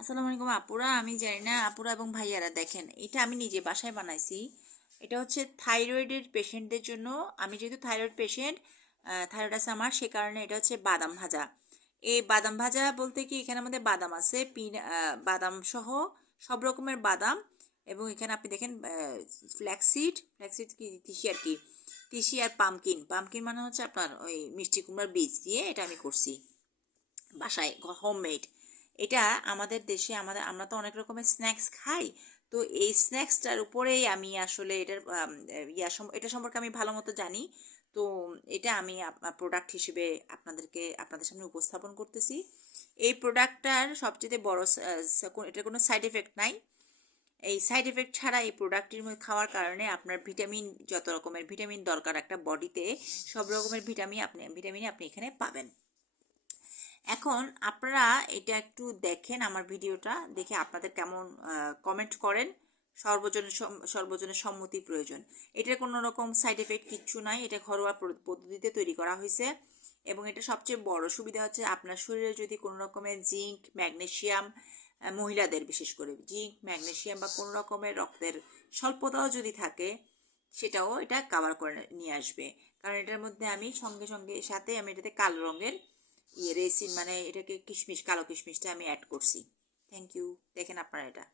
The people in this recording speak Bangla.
আসসালামু আলাইকুম আপুরা, আমি জানি না আপুরা এবং ভাইয়ারা দেখেন, এটা আমি নিজে বাসায় বানাইছি। এটা হচ্ছে থাইরয়েডের পেশেন্টদের জন্য। আমি যেহেতু থাইরয়েড পেশেন্ট, থাইরয়েড আছে আমার, সে কারণে এটা হচ্ছে বাদাম ভাজা। এই বাদাম ভাজা বলতে কি, এখানে আমাদের বাদাম আছে, বাদাম সহ সব রকমের বাদাম। এবং এখানে আপনি দেখেন ফ্ল্যাক্সিড, ফ্ল্যাক্সিড কি তিসি আর কি, তিসি আর পামকিন। পামকিন মানে হচ্ছে আপনার ওই মিষ্টি কুমড়ার বীজ দিয়ে এটা আমি করছি বাসায়, হোমমেড। এটা আমাদের দেশে আমরা তো অনেক রকমের স্ন্যাক্স খাই। তো এই স্ন্যাক্সটার উপরেই আমি আসলে এটার এটা সম্পর্কে আমি ভালো মতো জানি। তো এটা আমি প্রোডাক্ট হিসেবে আপনাদের সামনে উপস্থাপন করতেছি। এই প্রোডাক্টটার সবচেয়ে বড় এটার কোনো সাইড এফেক্ট নাই। এই সাইড এফেক্ট ছাড়া এই প্রোডাক্টটির মধ্যে খাওয়ার কারণে আপনার ভিটামিন, যত রকমের ভিটামিন দরকার একটা বডিতে, সব রকমের ভিটামিন আপনি এখানে পাবেন। এখন আপনারা এটা একটু দেখেন, আমার ভিডিওটা দেখে আপনাদের কেমন কমেন্ট করেন। সর্বজনের সম্মতি প্রয়োজন। এটার কোনো রকম সাইড এফেক্ট কিচ্ছু নাই, এটা ঘরোয়া পদ্ধতিতে তৈরি করা হয়েছে। এবং এটা সবচেয়ে বড় সুবিধা হচ্ছে, আপনার শরীরে যদি কোনো রকমের জিঙ্ক, ম্যাগনেসিয়াম, মহিলাদের বিশেষ করে জিঙ্ক, ম্যাগনেসিয়াম বা কোনো রকমের রক্তের স্বল্পতাও যদি থাকে, সেটাও এটা কাভার করে নিয়ে আসবে। কারণ এটার মধ্যে আমি সঙ্গে সঙ্গে সাথে আমি এটাতে কালো রঙের রেসিন, মানে এটাকে কিশমিশ, কালো কিশমিশটা আমি অ্যাড করছি। Thank you. দেখেন আপনারা এটা।